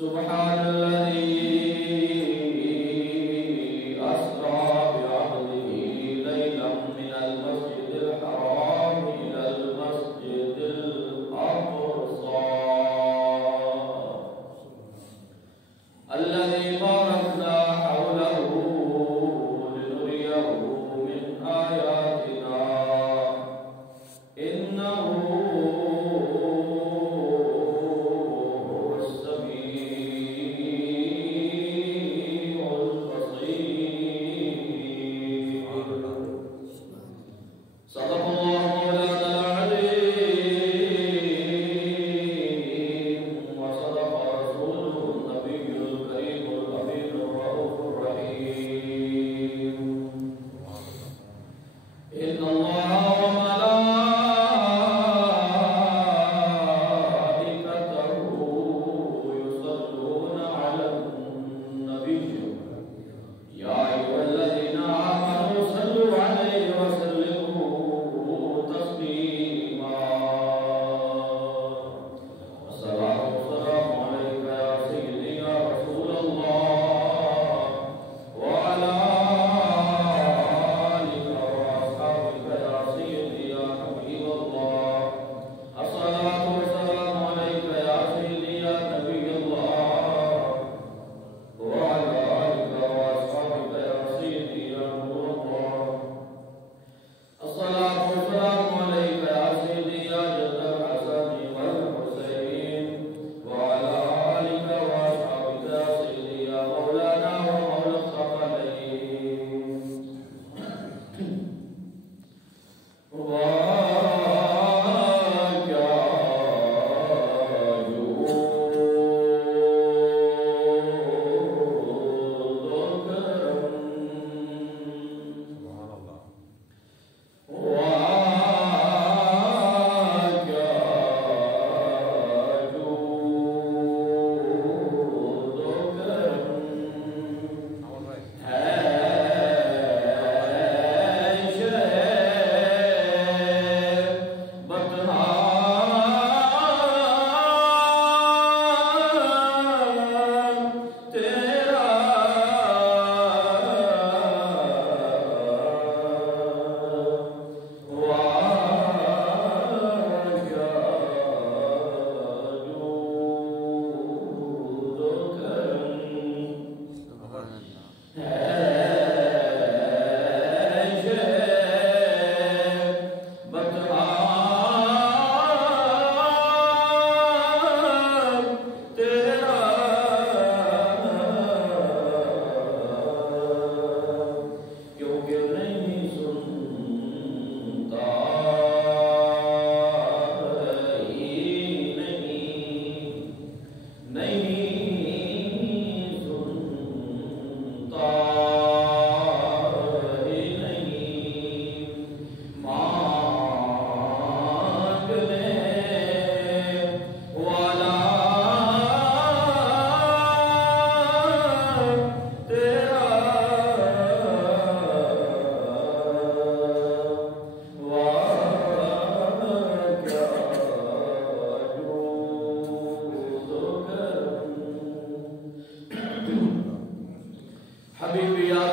سبحان الذي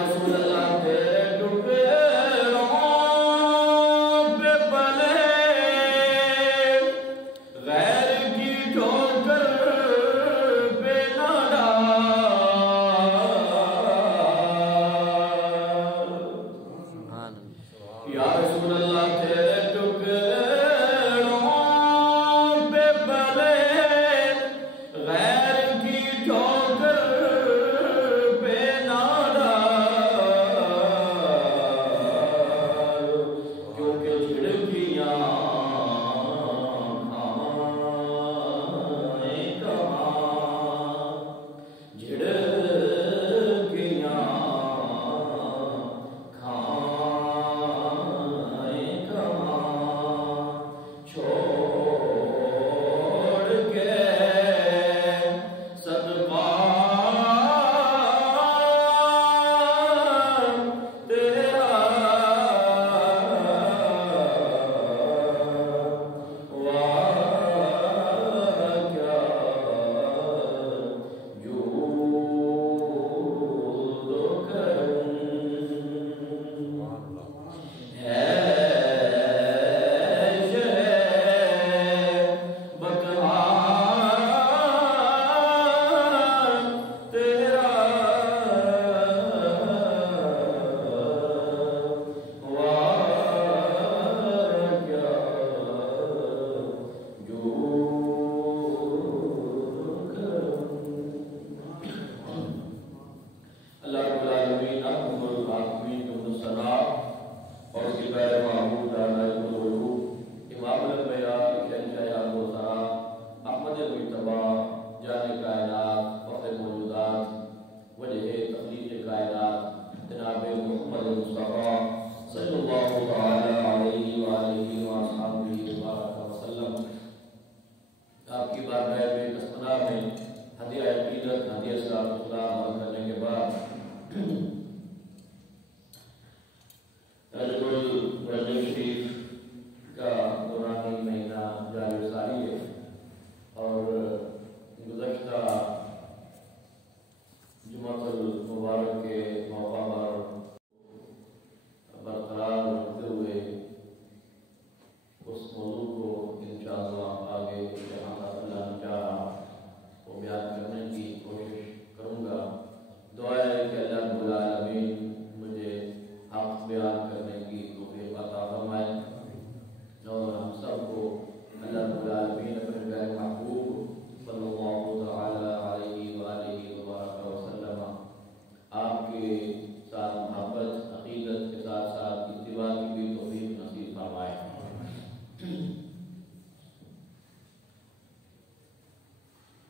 رسول اللہ تیرے ٹکڑوں پہ پلے غیر کی ٹھوکر پہ نہ ڈال یا رسول اللہ تیرے ٹکڑوں پہ پلے غیر کی ٹھوکر پہ نہ ڈال کیونکہ جھڑکیاں کھائیں کہاں جھڑکیاں کھائیں کہاں چھوڑ کے صدقہ تیرا کیا جود کروں ہے بکہار تیرا کیا جود کروں اللہ رب العالمین احکم الحاکمین کو ثنا اور اس کی پہلے معبود تعالیٰ القلوب امام الانبیاء شہنشاہ الوزراء احمد المجتبی جان کائنات فخر موجودات وجہ تخلیق کائنات جناب محمد مصطفیٰ صلی اللہ تعالی علیہ وآلہ وآصحابہ وسلم آپ کی بارگاہ میں کسبنا میں ہدیہ عقیدت ہدیہ صلاۃ اللہ عمل کرنے کے بعد رجب شریف کا قرآنی مہینہ جاری ساری ہے اور گزشتہ جمعۃ المبارک کے موقع پر برقرار رکھتے ہوئے اس موضوع کو انشاءاللہ آگے جہاں تک اللہ نے چاہا وہ بیان کرنے کی کوشش کروں گا۔ دعا ہے کہ اللہ رب العالمین مجھے حق بیان کرنے کی توفیق عطا فرمائے اور ہم سب کو اللہ رب العالمین اپنے پیارے محبوب صلی اللہ تعالی علیہ وآلہ وسلم آپ کے ساتھ محبت عقیدت کے ساتھ ساتھ اتباع کی بھی توفیق نصیب فرمائے۔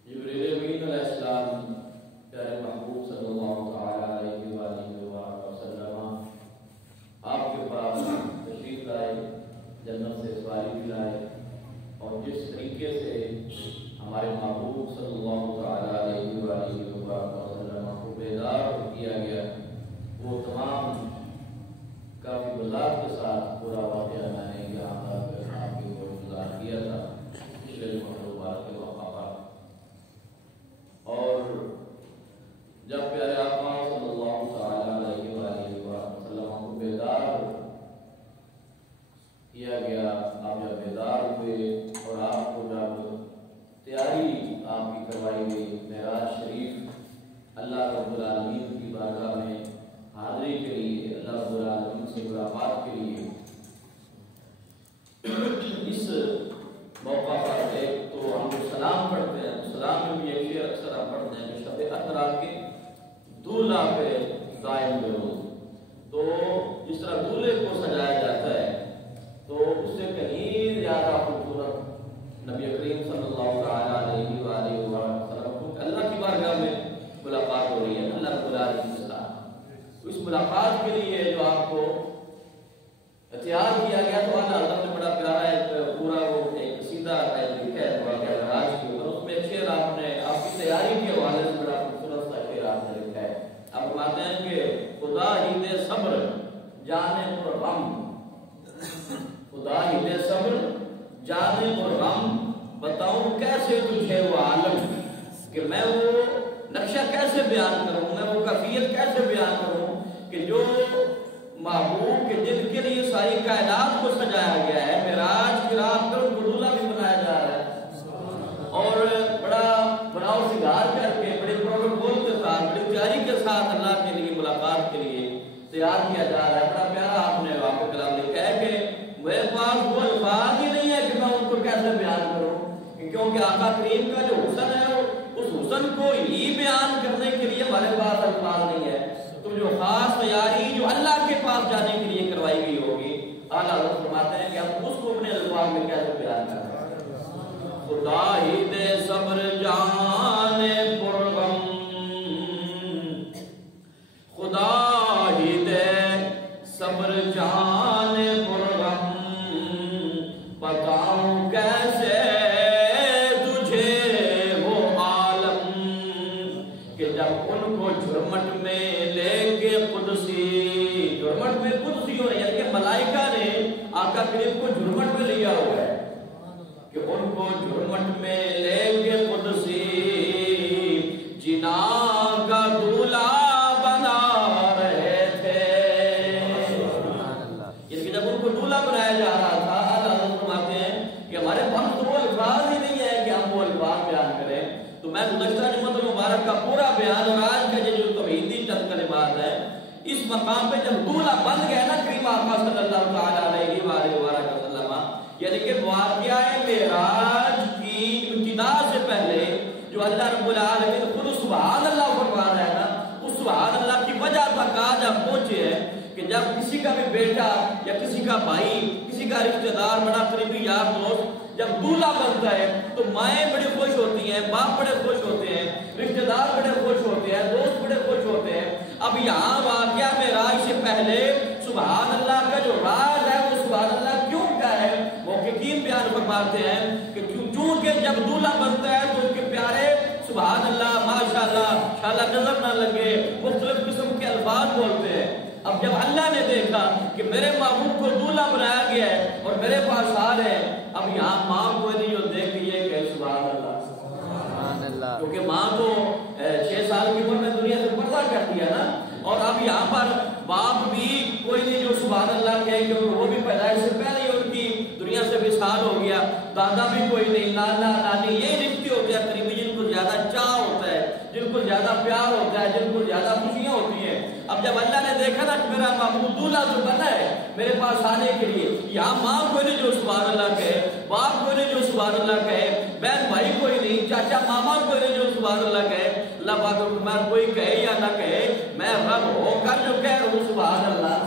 جبریل امین علیہ السلام پیارے محبوب صلی اللہ تعالی علیہ وآلہ وسلم آپ کے پاس تشریف لائے، جنت سے سواری بھی لائے اور جس طریقے سے ہمارے محبوب صلی اللہ تعالی علیہ وآلہ وسلم کو بیدار کیا گیا وہ تمام کافی وضاحت کے ساتھ پورا واقعہ میں نے یہاں تک آپ کی گزار کیا تھا پچھلے مطلوبات کے موقع پر۔ اور جب پیارے آقا صلی اللہ تعالی علیہ وآلہ وسلم کو بیدار کیا گیا، آپ جب بیدار ہوئے اور آپ کو جب تیاری آپ کی کروائی گئی معراج شریف اللہ رب العالمین کی بارگاہ میں حاضری کے لیے، اللہ رب العالمین سے ملاقات کے لیے، اس موقع پر ایک تو ہم جو سلام پڑھتے ہیں، سلام میں بھی ایک شعر اکثر ہم پڑھتے ہیں کہ شب اسرا کے دولہا پہ قائم درود، تو جس طرح دولہے کو سجایا جاتا ہے تو اس سے کہیں زیادہ خوبصورت نبی کریم صلی اللہ تعالی علیہ وآلہ وسلم کو اللہ کی بارگاہ میں ملاقات ہو رہی ہے اللہ رب العالمین کے ساتھ۔ اس ملاقات کے لیے جو آپ کو اختیار کیا گیا تو اللہ حضرت نے بڑا پیارا ایک پورا وہ ایک قصیدہ لکھا ہے واقعہ معراج کے اوپر، اس میں ایک شعر آپ نے آپ کی تیاری کے حوالے سے بڑا خوبصورت سا شعر آپ نے لکھا ہے۔ آپ فرماتے ہیں کہ خدا ہی دے صبر جانے پر غم، خدا ہی دے صبر جانے پر غم، بتاؤں کیسے تجھے وہ عالم کہ میں وہ نقشہ کیسے بیان کروں، میں وہ کیفیت کیسے بیان کروں کہ جو محبوب کے جن کے لیے ساری کائنات کو سجایا گیا ہے، معراج کی رات پر ان کو دولہا بھی بنایا جا رہا ہے، اور بڑا بناؤ سنگار کر کے بڑے پروٹوکول کے ساتھ، بڑی تیاری کے ساتھ اللہ کے لیے ملاقات کے لیے تیار کیا جا رہا ہے۔ بڑا پیارا آپ نے آپ کے کلام لکھا ہے کہ میرے پاس وہ الفاظ ہی نہیں ہے کہ میں ان کو کیسے بیان کروں، کیونکہ آقا کریم کا جو حسن ہے اس حسن کو ہی بیان کرنے کے لیے ہمارے پاس الفاظ نہیں ہے۔ تو جو خاص تیاری جو اللہ کے پاس جانے کے لیے کروائی گئی ہوگی، اعلیٰ حضرت فرماتے ہیں کہ ہم اس کو اپنے الفاظ میں کیسے بیان کریں۔ خدا ہی دے صبر جان پرغم، خدا ہی دے صبر جان پرغم، بتاؤں کیسے تجھے وہ عالم کہ جب ان کو جھرمٹ میں لے کے قدسی، جھرمٹ میں قدسی ہو رہی ہے کہ ملائکہ نے آقا کریم کو جھرمٹ میں لیا ہوا ہے کہ ان کو جھرمٹ میں لے کے قدسی جنا کا دولہا بنا رہے تھے۔ یعنی کہ جب ان کو دولہا بنایا جا رہا تھا، اللہ فرماتے ہیں کہ ہمارے پاس تو وہ الفاظ ہی نہیں ہے کہ ہم وہ الفاظ بیان کریں۔ تو میں گزشتہ جمعۃ المبارک کا پورا بیان اور آج کا جو توحیدی چند کلمات ہے، اس مقام پہ جب دولہا بن گیا نا کریم آقا صلی اللہ تعالیٰ علیہ وآلہ وسلم، یعنی کہ واقعہ معراج کی ابتدا سے پہلے جو اللہ رب العالمین خود سبحان اللہ فرما رہا ہے نا، اس سبحان اللہ کی وجہ تک آج ہم پہنچے ہیں کہ جب کسی کا بھی بیٹا یا کسی کا بھائی، کسی کا رشتہ دار، بڑا قریبی یار دوست جب دولہا بنتا ہے تو مائیں بڑی خوش ہوتی ہیں، باپ بڑے خوش ہوتے ہیں، رشتہ دار بڑے خوش ہوتے ہیں، دوست بڑے خوش ہوتے ہیں۔ اب یہاں واقعہ معراج سے پہلے سبحان اللہ کا جو راز ہے وہ سبحان اللہ کیوں کا ہے، محققین بیان فرماتے ہیں کہ چونکہ جب دولہا بنتا ہے تو ان کے پیارے سبحان اللہ، ماشاءاللہ، شاءاللہ نظر نہ لگے، مختلف قسم کے الفاظ بولتے ہیں۔ اب جب اللہ نے دیکھا کہ میرے محبوب کو دولہا بنایا گیا ہے اور میرے پاس آ رہے ہیں، اب یہاں ماں کو نہیں جو دیکھ یہ کہ سبحان اللہ، کیونکہ ماں تو 6 سال کی عمر میں دنیا سے پردہ کر دیا نا، اور اب یہاں پر باپ بھی کوئی نہیں جو سبحان اللہ کہے، کیونکہ وہ بھی پیدائش سے پہلے ہی ان کی دنیا سے وصال ہو گیا، دادا بھی کوئی نہیں، نانا نانی، یہی رشتے ہوتے ہیں قریبی جن کو زیادہ چاہ ہوتا ہے، جن کو زیادہ پیار ہوتا ہے، جن کو زیادہ خوشیاں ہوتی ہیں۔ اب جب اللہ نے دیکھا نا کہ میرا محبوب دولہا جو بنا ہے میرے پاس آنے کے لیے، یہاں ماں کوئی نہیں جو سبحان اللہ کہے، باپ کوئی نہیں جو سبحان اللہ کہے، بہن بھائی کوئی نہیں، چاچا ماما کوئی نہیں جو سبحان اللہ کہے، اللہ پاک فرماتا کوئی کہے یا نہ کہے، میں رب ہو کر جو کہہ رہا ہوں سبحان اللہ۔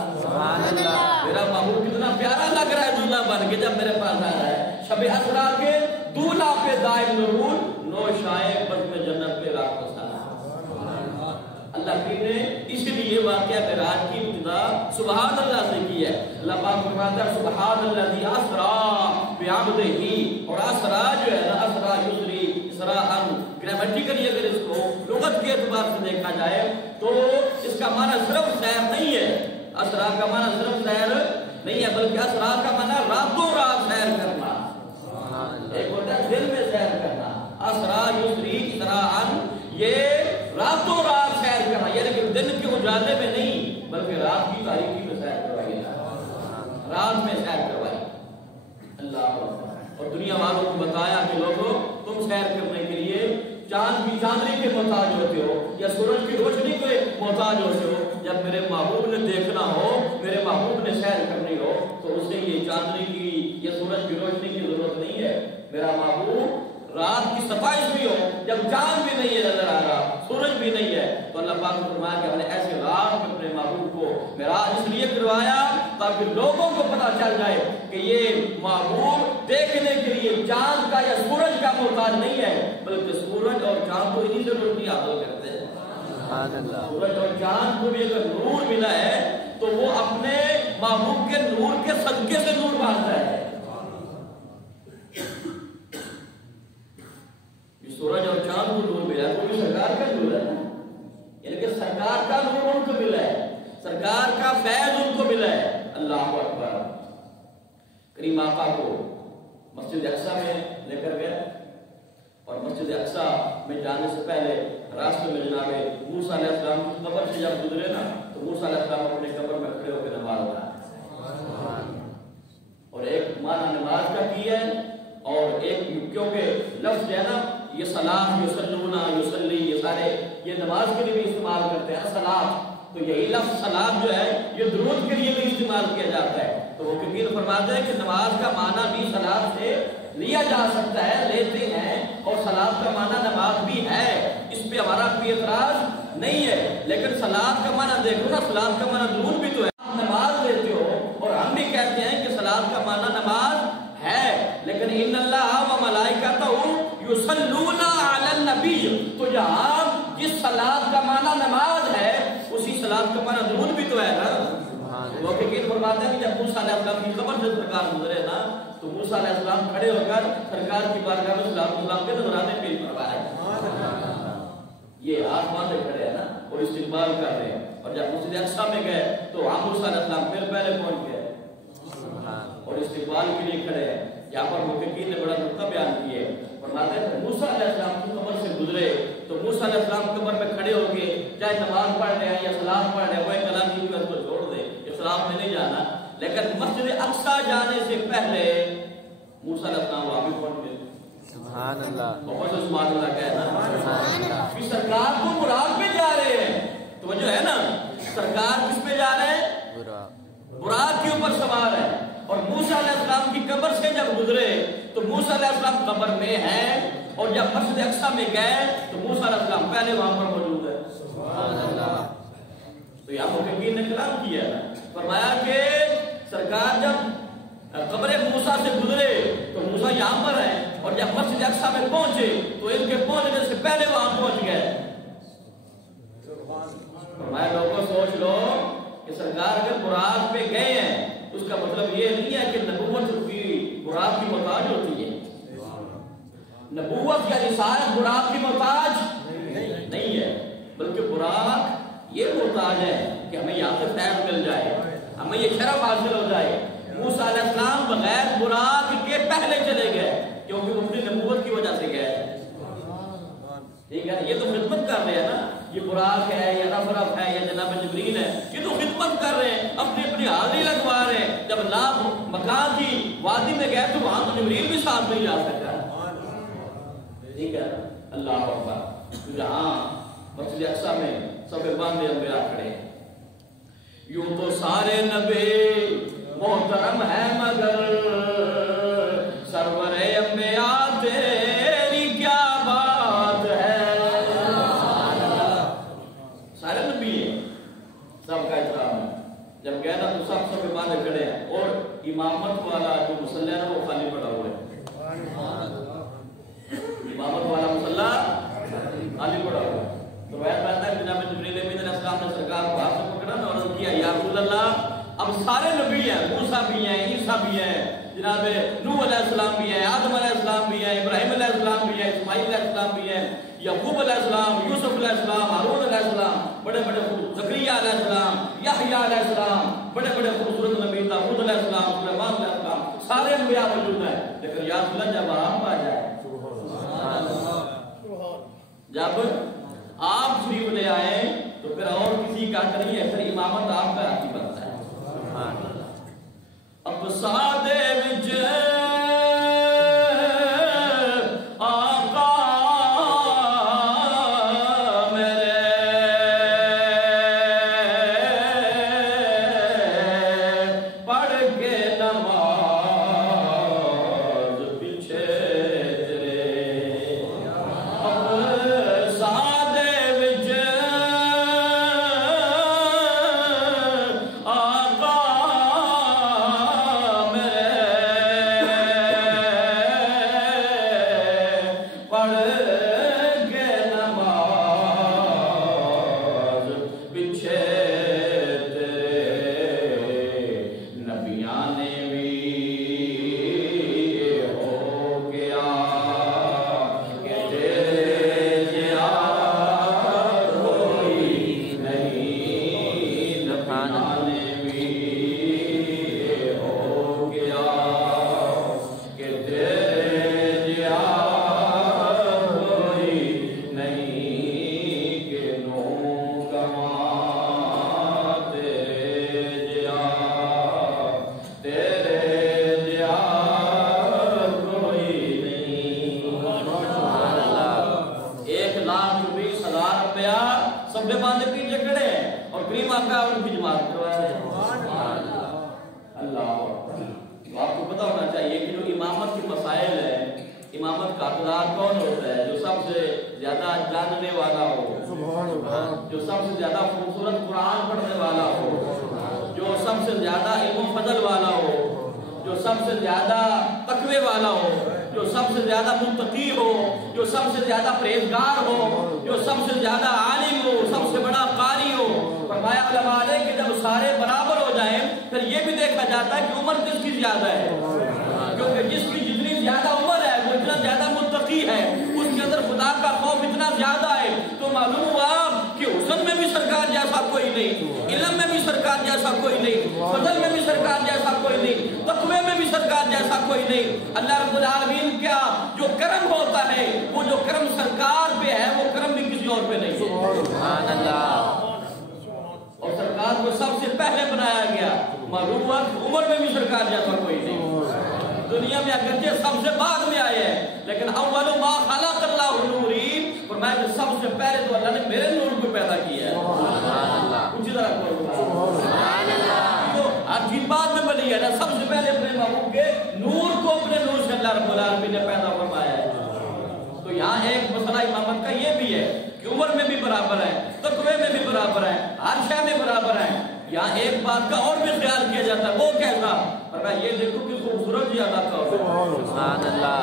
میرا محبوب کتنا پیارا لگ رہا ہے دولہا بن کے جب میرے پاس آ رہا ہے۔ شب اسرا کے دولہا پہ دائم نور، نوشائے بزم جنت پہ رات کا سایہ۔ اللہ نے اس لیے واقعہ معراج کی ابتدا سبحان اللہ سے کی ہے۔ اللہ پاک فرماتا ہے سبحان الذی اسرا بعبدہ، اور اسرا جو ہے نا، اسرا یسری، اسراء گرامیٹیکلی اگر اس کو لغت کے اعتبار سے دیکھا جائے تو اس کا معنی صرف سیر نہیں ہے، اسرا کا معنی صرف سیر نہیں ہے، بلکہ اسرا کا معنی راتوں رات سیر کرنا، ایک ہوتا ہے دل میں سیر کرنا، اسرا یسری اسراء، یہ راتوں رات سیر کرنا، یعنی کہ دن کے اجالے میں نہیں بلکہ رات کی تاریکی میں سیر کروائی، رات میں سیر کروائی اللہ، اور دنیا والوں کو بتایا کہ لوگوں تم سیر کرنے کے لیے چاند کی چاندنی کے محتاج ہوتے ہو یا سورج کی روشنی کے محتاج ہوتے ہو، جب میرے محبوب نے دیکھنا ہو، میرے محبوب نے سیر کرنی ہو تو اسے یہ چاندنی کی یا سورج کی روشنی کی ضرورت نہیں ہے۔ میرا محبوب رات کی صفائش بھی ہو، جب چاند بھی نہیں ہے نظر آ رہا، سورج بھی نہیں ہے، تو اللہ پاک نے فرمایا کہ ہم نے ایسے رات میں اپنے محبوب کو معراج اس لیے کروایا تاکہ لوگوں کو پتہ چل جائے کہ یہ محبوب دیکھنے کے لیے چاند کا یا سورج کا محتاج نہیں ہے، بلکہ سورج اور چاند کو انہی سے روشنی حاصل کرتے ہیں۔ سورج اور چاند کو بھی اگر نور ملا ہے تو وہ اپنے محبوب کے نور کے صدقے سے نور بانٹتا ہے۔ سورج اور چاند کو نور ملا ہے، وہ بھی سرکار کا نور ہے، یعنی کہ سرکار کا نور ان کو ملا ہے، سرکار کا فیض ان کو ملا ہے۔ اللہ اکبر۔ کریم آقا کو مسجد اقصی میں لے کر گئے اور مسجد اقصی میں جانے سے پہلے راستے میں جناب موسیٰ علیہ السلام کی قبر سے جب گزرے نا تو تو موسیٰ علیہ السلام اپنے قبر میں کھڑے ہو کے نماز پڑھا، اور ایک معنی نماز کا کیا ہے، اور ایک کیونکہ لفظ ہے نا یہ صلاۃ، یصلونا، یصلی، یہ سارے یہ نماز کے لیے بھی استعمال کرتے ہیں صلاۃ، تو یہی لفظ صلاۃ جو ہے یہ درود کے لیے بھی استعمال کیا جاتا ہے۔ تو وہ کبیر فرماتے ہیں کہ نماز کا معنی بھی صلاۃ سے لیا جا سکتا ہے، لیتے ہیں، اور صلاۃ کا معنی نماز بھی ہے، اس پہ ہمارا کوئی اعتراض نہیں ہے، لیکن صلاۃ کا معنی دیکھو نا، صلاۃ کا معنی درود بھی تو ہے، آپ نماز لیتے ہو اور ہم بھی کہتے ہیں کہ صلاۃ کا معنی نماز ہے، لیکن ان اللہ و ملائکتہ یصلون علی النبی، تو یہاں جس صلاۃ کا معنی نماز ہے اسی صلاۃ کا معنی درود بھی تو ہے نا۔ وہ کہ فرماتے ہیں کہ جب موسیٰ علیہ السلام کی قبر سے سرکار گزرے نا تو موسیٰ علیہ السلام کھڑے ہو کر سرکار کی بارگاہ میں صلی اللہ علیہ وسلم کے نذرانے پیش فرمائے، یہ آسمان سے کھڑے ہیں نا اور استقبال کر رہے ہیں، اور جب مسجد اقصی میں گئے تو وہاں موسیٰ علیہ السلام پھر پہلے پہنچ گئے اور استقبال کے لیے کھڑے ہیں۔ یہاں پر محققین نے بڑا نقطہ بیان کیے، فرماتے ہیں کہ موسیٰ علیہ السلام کی قبر سے گزرے تو موسیٰ علیہ السلام قبر میں کھڑے ہو کے چاہے نماز پڑھ رہے ہیں یا سلام پڑھ رہے ہیں، وہ کلام کی اس کو چھوڑ دے، اسلام میں نہیں جانا، لیکن مسجد اقصی جانے سے پہلے موسیٰ علیہ السلام وہاں بھی پہنچ گئے۔ سبحان اللہ، بہت سبحان اللہ کہنا، سبحان اللہ، کہ سرکار کو براق پہ جا رہے ہیں، تو وہ جو ہے نا سرکار کس پہ جا رہے ہیں؟ براق کے اوپر سوار ہے، اور موسیٰ علیہ السلام کی قبر سے جب گزرے تو موسیٰ علیہ السلام قبر میں ہیں، اور جب مسجد اقصی میں گئے تو موسیٰ علیہ السلام پہلے وہاں پر موجود ہے۔ سبحان اللہ، تو یہاں محققین نے کلام کیا، فرمایا کہ سرکار جب قبر موسیٰ سے گزرے تو موسیٰ یہاں پر ہیں، اور جب مسجد اقصی میں پہنچے تو ان کے پہنچنے سے پہلے وہاں پہنچ گئے۔ فرمایا لوگوں سوچ لو کہ سرکار اگر براق پہ گئے ہیں اس کا مطلب یہ نہیں ہے کہ نبوت کی براق کی محتاج ہوتی ہے، نبوت یا رسالت براق کی محتاج نہیں ہے، بلکہ براق یہ محتاج ہے کہ ہمیں یہاں سے فیض مل جائے، ہمیں یہ شرف حاصل ہو جائے۔ موسیٰ علیہ السلام بغیر براق کے پہلے چلے گئے کیونکہ وہ اپنی نبوت کی وجہ سے گئے، ٹھیک ہے، یہ تو خدمت کر رہے ہیں نا، یہ براق ہے یا رفرف ہے یا جناب جبریل ہے، یہ تو خدمت کر رہے ہیں، اپنی حاضری لگوا رہے ہیں۔ جب اللہ مکان کی وادی میں گئے تو وہاں تو جبریل بھی ساتھ نہیں جا سکتا، ٹھیک ہے، اللہ اکبر۔ جہاں مسجد اقصی میں سب باندھے انبیاء کھڑے ہیں، یوں تو سارے نبی محترم ہے مگر سرور انبیاء تیری کیا بات ہے، سارے نبی ہیں، سب کا احترام ہے، جب گئے نا تو سب باندھے کھڑے ہیں، اور امامت والا جو مصلی ہے وہ خالی پڑا ہوا ہے، امامت والا مصلی خالی پڑا ہوا ہے۔ تو روایت میں آتا ہے کہ جناب جبریل امین علیہ السلام نے سرکار کو ہاتھ سے پکڑا اور عرض کیا یا رسول اللہ اب سارے نبی ہیں، موسیٰ بھی ہیں، عیسیٰ بھی ہیں، جناب نوح علیہ السلام بھی ہیں، آدم علیہ السلام بھی ہیں، ابراہیم علیہ السلام بھی ہیں، اسماعیل علیہ السلام بھی ہیں، یعقوب علیہ السلام، یوسف علیہ السلام، ہارون علیہ السلام، بڑے بڑے زکریا علیہ السلام، یحییٰ علیہ السلام، بڑے بڑے خوبصورت نبی داؤد علیہ السلام، سلیمان علیہ السلام، سارے انبیاء موجود ہیں، لیکن یا رسول اللہ جب آپ آ جائے، جب آپ شریف لے آئے تو پھر اور کسی کا نہیں ہے، پھر امامت آپ کا حق بنتا ہے۔ اب سادے وچ آقا میرے پڑھ کے نماز پیچھے تیرے، اب سادے وچ آقا اللہ کون ہوتا ہے؟ جو سب سے زیادہ جاننے والا ہو، جو سب سے زیادہ خوبصورت قرآن پڑھنے والا ہو، جو سب سے زیادہ علم و فضل والا ہو، جو سب سے زیادہ تقوی والا ہو، جو سب سے زیادہ متقی ہو، جو سب سے زیادہ پرہیزگار ہو، جو سب سے زیادہ عالم ہو، سب سے بڑا قاری ہو۔ فرمایا علماء نے کہ جب سارے برابر ہو جائیں پھر یہ بھی دیکھا جاتا ہے کہ عمر کس کی زیادہ ہے، کیونکہ جس کی جتنی زیادہ عمر ہے وہ اتنا زیادہ متقی ہے، اس کے اندر خدا کا خوف اتنا زیادہ ہے۔ تو معلوم ہوا کہ حسن میں بھی سرکار جیسا کوئی نہیں، علم میں بھی سرکار جیسا کوئی نہیں، فضل میں بھی سرکار جیسا کوئی نہیں، تقوی میں بھی سرکار جیسا کوئی نہیں۔ اللہ رب العالمین کیا جو کرم ہوتا ہے، وہ جو کرم سرکار پہ ہے وہ کرم بھی کسی اور پہ نہیں ہے۔ سبحان اللہ۔ اور سرکار کو سب سے پہلے بنایا گیا، معلوم ہوا عمر میں بھی سرکار جیسا کوئی نہیں۔ دنیا میں اگرچہ سب سے بعد میں آئے ہیں لیکن اول ما خلق اللہ نوری، فرمایا کہ سب سے پہلے تو اللہ نے میرے نور کو پیدا کیا ہے۔ سبحان اللہ۔ اونچی طرح کہو سبحان اللہ۔ تو ہر چیز بعد میں بنی ہے نا، سب سے پہلے اپنے محبوب کے نور کو اپنے نور سے اللہ رب العالمین نے پیدا فرمایا ہے۔ تو یہاں ایک مسئلہ امامت کا یہ بھی ہے کہ عمر میں بھی برابر ہے، تقوی میں بھی برابر ہے، ہر شے میں برابر ہے۔ یہاں ایک بات کا اور بھی خیال کیا جاتا ہے، وہ کیسا؟ فرمایا یہ دیکھو کہ خوبصورت زیادہ کا ہوتا ہے۔ سبحان اللہ۔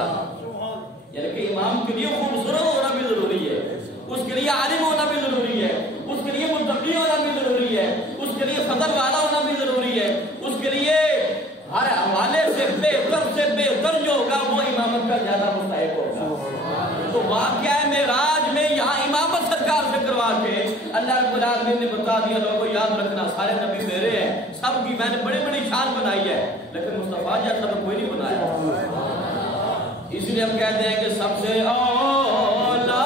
یعنی کہ امام کے لیے خوبصورت ہونا بھی ضروری ہے، اس کے لیے عالم ہونا بھی ضروری ہے، اس کے لیے متقی ہونا بھی ضروری ہے، اس کے لیے فضل والا ہونا بھی ضروری ہے، اس کے لیے ہر حوالے سے بہتر جو ہوگا وہ امامت کا زیادہ مستحق ہوگا۔ تو واقعہ معراج میں یہاں امامت سرکار سے کروا کے اللہ رب العالمین نے بتا دیا لوگوں یاد رکھنا سارے نبی میرے ہیں، سب کی میں نے بڑی بڑی شان بنائی ہے لیکن مصطفیٰ جیسا تو کوئی نہیں بنایا۔ اس لیے ہم کہتے ہیں کہ سب سے اولا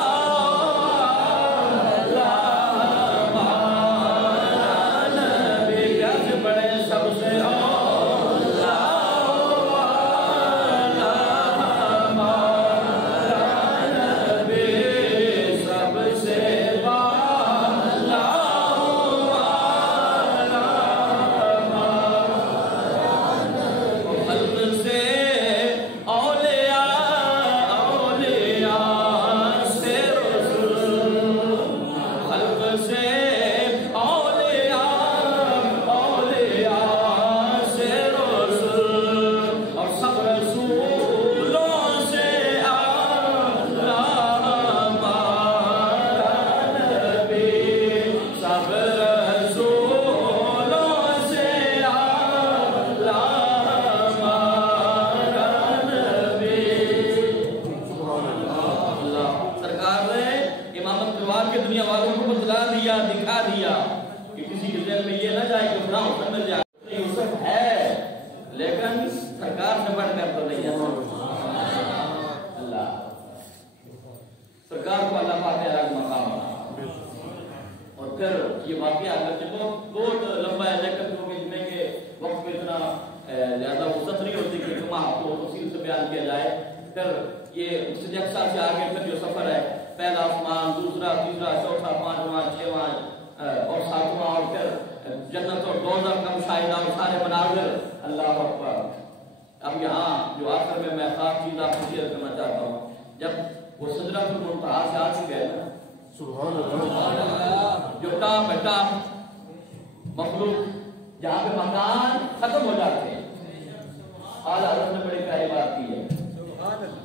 دکھا دیا کہ کسی کے دل میں یہ نہ جائے کہ فلاں حسن مل جائے، یوسف ہے لیکن سرکار سے بڑھ کر تو نہیں ہے۔ اللہ سرکار کو اللہ پاک نے الگ مقام بنا، اور پھر یہ واقعہ اگر بہت لمبا ہے لیکن کیونکہ جتنے کے وقت میں اتنا زیادہ وسعت نہیں ہوتی کہ جمعہ کو تفصیل سے بیان کیا جائے۔ پھر یہ مسجد اقصیٰ سے آگے پھر جو سفر ہے، پہلا آسمان، دوسرا، تیسرا، چوتھا، پانچواں، چھواں اور ساتواں، اور پھر جنت اور دوزخ کا مشاہدہ اور سارے مناظر، اللہ اکبر۔ اب یہاں جو آخر میں خاص چیز آپ کو شیئر کرنا چاہتا ہوں، جب وہ سدرۃ المنتہا سے آ چکے ہیں نا، سبحان اللہ، جو ٹاپ ہے ٹاپ مخلوق جہاں پہ مکان ختم ہو جاتے ہیں، اعلیٰ حضرت نے بڑی پیاری بات کی ہے۔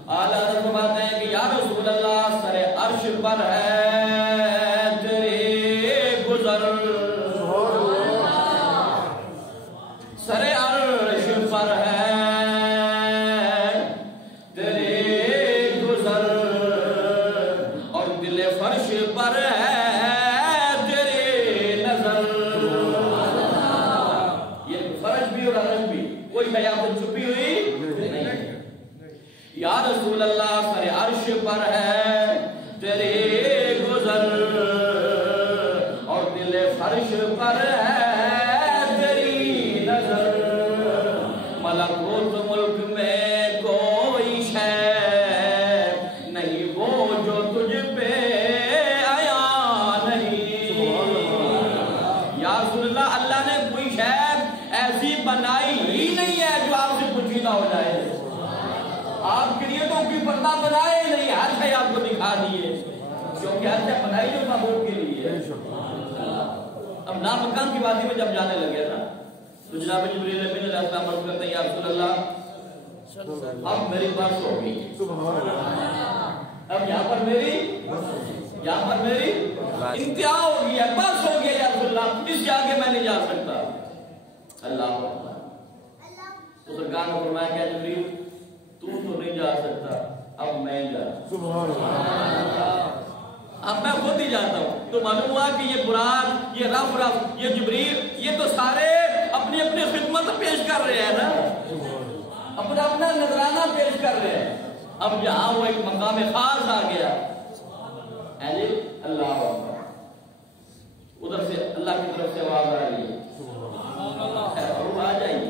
اعلیٰ حضرت فرماتے ہیں کہ یا رسول اللہ سر عرش پر ہے تیرے گزر، سر عرش پر ہے تیرے گزر، اور دل فرش پر ہے تیرے نظر۔ یہ فرش بھی اور عرش بھی کوئی خیال چھپی ہوئی نہیں۔ یا رسول اللہ سر عرش پر ہے تیرے گزر، اور دل فرش پر ہے تیری نظر، ملکوت ملک میں کوئی شے نہیں وہ جو تجھ پہ آیا نہیں۔ یا رسول اللہ اللہ نے کوئی شے ایسی بنائی ہی نہیں ہے جو آپ سے پوچھی نہ ہو جائے۔ آپ کے لیے شخصیتوں کی پردہ بنائے نہیں، ہر شے آپ کو دکھا دیے، کیونکہ ہر شے بنائی جو محبوب کے لیے۔ اب نامکان کی وادی میں جب جانے لگے نا تو جناب جبریل امین علیہ السلام عرض کرتے ہیں یا رسول اللہ اب میری بس ہو گئی، اب یہاں پر میری انتہا ہو گئی ہے، بس ہو گیا یا رسول اللہ، اس سے آگے میں نہیں جا سکتا۔ اللہ تو سرکار نے فرمایا کہ جبریل تو نہیں جا سکتا، اب میں جا، اب میں خود ہی جاتا ہوں۔ تو معلوم ہوا کہ یہ براد، یہ رف، یہ جبریل، یہ تو سارے اپنی اپنی خدمت پیش کر رہے ہیں نا، اپنا اپنا نذرانہ پیش کر رہے ہیں۔ اب یہاں وہ ایک مقام خاص آ گیا، اللہ ادھر سے اللہ کی طرف سے آواز آ رہی ہے، آ جائیے۔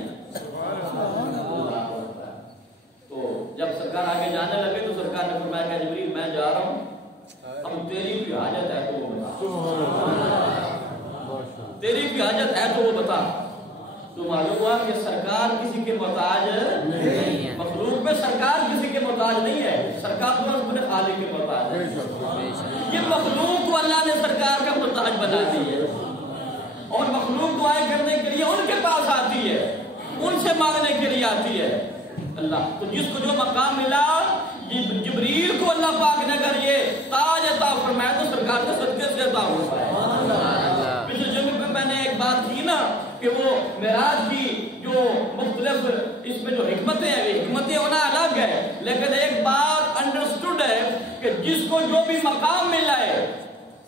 تو جب سرکار آگے جانے لگے تو سرکار نے فرمایا کہ جبریل میں جا رہا ہوں، اب تیری بھی حاجت ہے تو وہ بتا، تیری بھی حاجت ہے تو وہ بتا۔ تو معلوم ہوا کہ سرکار کسی کے محتاج نہیں ہے، مخلوق میں سرکار کسی کے محتاج نہیں ہے، سرکار تو اپنے خالق کے محتاج ہے۔ یہ مخلوق کو اللہ نے سرکار کا محتاج بنا دی ہے، اور مخلوق دعائیں کرنے کے لیے ان کے پاس آتی ہے، ان سے مانگنے کے لیے آتی ہے اللہ۔ تو جس کو جو مقام ملا، جبریل کو اللہ پاک نے اگر یہ تاج عطا فرمایا تو سرکار کے صدقے سے عطا ہوا ہے۔ پچھلے جمعے میں نے ایک بات کی نا کہ وہ معراج کی جو مختلف اس میں جو حکمتیں ہیں، حکمتیں ہونا الگ ہے، لیکن ایک بات انڈرسٹوڈ ہے کہ جس کو جو بھی مقام ملا ہے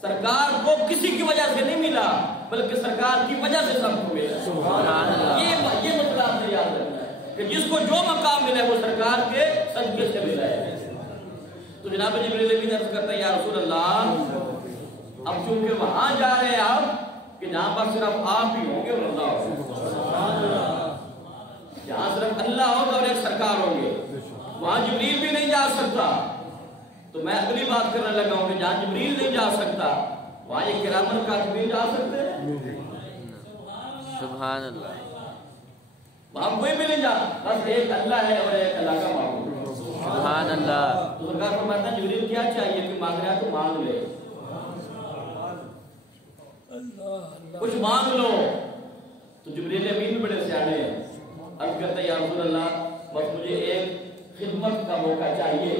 سرکار کو کسی کی وجہ سے نہیں ملا، بلکہ سرکار کی وجہ سے سب کو ملا۔ یہ مسئلہ آپ نے یاد رکھنا ہے کہ جس کو جو مقام ملا ہے وہ سرکار کے صدقے سے ملا ہے۔ تو جناب جبریل امین عرض کرتا ہے یا رسول اللہ اب چونکہ وہاں جا رہے ہیں آپ کہ جہاں پر صرف آپ ہی ہوں گے اور اللہ ہوگا، جہاں صرف اللہ ہوگا اور ایک سرکار ہوں گے، وہاں جبریل بھی نہیں جا سکتا۔ تو میں اگلی بات کرنے لگا ہوں کہ جہاں جبریل نہیں جا سکتا وہاں یہ کرامن کاتبین جا سکتے ہیں؟ سبحان اللہ، وہاں کوئی بھی نہیں جا، بس ایک اللہ ہے اور ایک اللہ کا معبود۔ سبحان اللہ۔ تو سرکار فرماتا ہے جبریل کیا چاہیے کہ مانگ رہا ہے تو مانگ لے، کچھ مانگ لو۔ تو جبریل امین بھی بڑے سیانے ہیں، عرض کرتے ہیں یا رسول اللہ بس مجھے ایک خدمت کا موقع چاہیے۔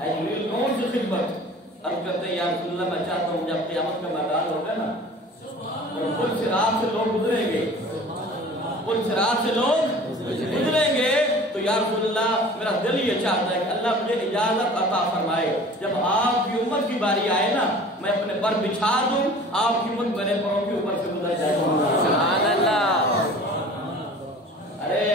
اے جبریل کون سی خدمت؟ عرض کرتے ہیں یا رسول اللہ میں چاہتا ہوں جب قیامت کا میدان ہوگا نا اور پل صراط سے لوگ گزریں گے، پل صراط سے لوگ گزریں گے تو یا رسول اللہ میرا دل یہ چاہتا ہے کہ اللہ مجھے اجازت عطا فرمائے جب آپ کی امت کی باری آئے نا میں اپنے پر بچھا دوں، آپ کی امت میرے پروں کے اوپر سے گزر جائے۔ سبحان اللہ۔ ارے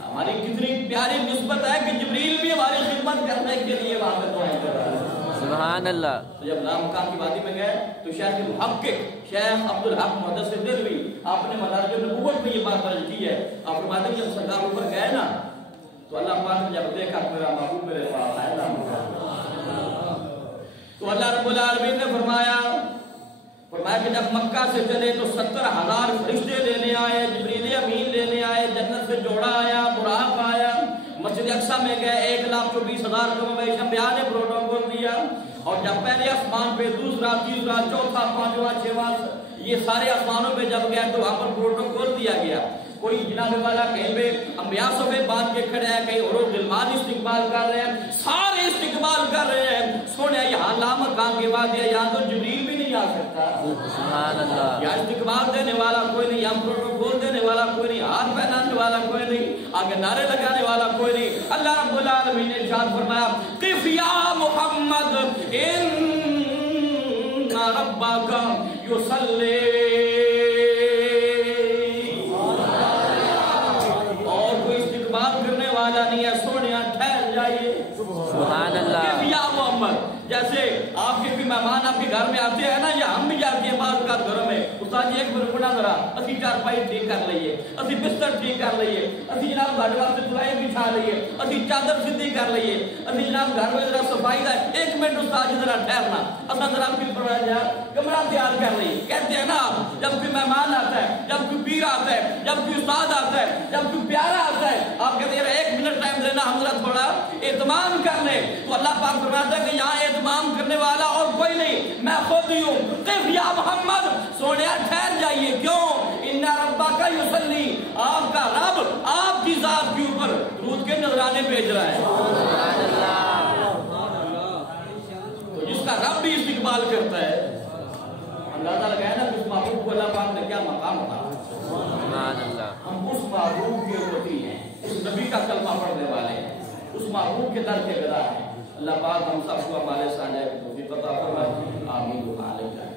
ہماری کتنی پیاری نسبت ہے کہ جبریل بھی ہماری خدمت کرنے کے لیے وہاں پہ دعائیں کر رہا ہے۔ سبحان اللہ۔ تو جب نامکان کی وادی میں گئے تو شیخ محقق شیخ عبدالحق محدث دہلوی آپ نے مدارج النبوت میں یہ بات درج کی ہے، آپ فرماتے ہیں جب سرکار اوپر گئے نا تو اللہ پاک نے جب دیکھا میرا محبوب میرے پاس آئے تو اللہ رب العالمین نے فرمایا کہ جب مکہ سے چلے تو 70,000 فرشتے لینے آئے، جبریل امین لینے آئے، جنت سے جوڑا آیا، براق آیا، مسجد اقصی میں گئے 1,20,000 کم بیش انبیاء نے پروٹوکول دیا، اور جب پہلے آسمان پہ دوسرا تیسرا چوتھا پانچواں چھواں یہ سارے آسمانوں پہ جب گئے تو وہاں پر پروٹوکول دیا گیا، کوئی جناب والا کہیں پہ انبیاء صفے باندھ کے کھڑے ہیں، کہیں اور غلمان استقبال کر رہے ہیں، سارے استقبال کر رہے ہیں۔ سونے یہاں لامکان کے بعد یہاں تو جبریل بھی نہیں آ سکتا، سبحان اللہ۔ یہاں استقبال دینے والا کوئی نہیں، یہاں پروٹوکول دینے والا کوئی نہیں، ہاتھ پہنانے والا کوئی نہیں، آگے نعرے لگانے والا کوئی نہیں۔ اللہ رب العالمین نے ارشاد فرمایا قف یا محمد ان ربک یصلی، نہیں ہے سونیا ٹھہر جائیے۔ سبحان اللہ۔ یا محمد جیسے آپ کے بھی مہمان آپ کے گھر میں آتے ہیں نا یا ہم بھی جاتے ہیں بعض کا گھروں میں استاد جی ایک منٹ بنا ذرا اسی چارپائی ٹھیک کر لئیے، اسی بستر ٹھیک کر لئیے، اسی جناب گھر واسطے چلائی بچھا لئیے، اسی چادر سدھی کر لئیے، اسی جناب گھر میں ذرا صفائی دا ایک منٹ استاد جی ذرا ٹھہرنا اصلا ذرا پھر پڑھا جائے کمرہ تیار کر لئیے۔ کہتے ہیں نا آپ جب کوئی مہمان آتا ہے، جب کوئی پیر آتا ہے، جب کوئی استاد آتا ہے، جب کوئی پیارا آتا ہے، آپ کہتے ہیں ایک منٹ ٹائم دے نا ہم ذرا تھوڑا اہتمام کر لیں، تو اللہ پاک فرماتا ہے کہ یہاں اہتمام کرنے والا اور کوئی نہیں، میں خود ہی ہوں۔ قف یا محمد، سونیا ٹھہر جائیے، کیوں؟ ان ربک یصلی، آپ کا رب آپ کی ذات کے اوپر درود کے نذرانے بھیج رہا ہے۔ سبحان اللہ، تو جس کا رب بھی استقبال کرتا ہے، اندازہ لگایا نا اس محبوب کو اللہ پاک نے کیا مقام تھا۔ سبحان اللہ، ہم اس محبوب کے امتی ہیں، اس نبی کا کلمہ پڑھنے والے ہیں، اس محبوب کے در کے گدا ہیں۔ اللہ پاک ہم سب کو ہمارے سانجہ توفیق عطا فرمائے، آمین و آمین۔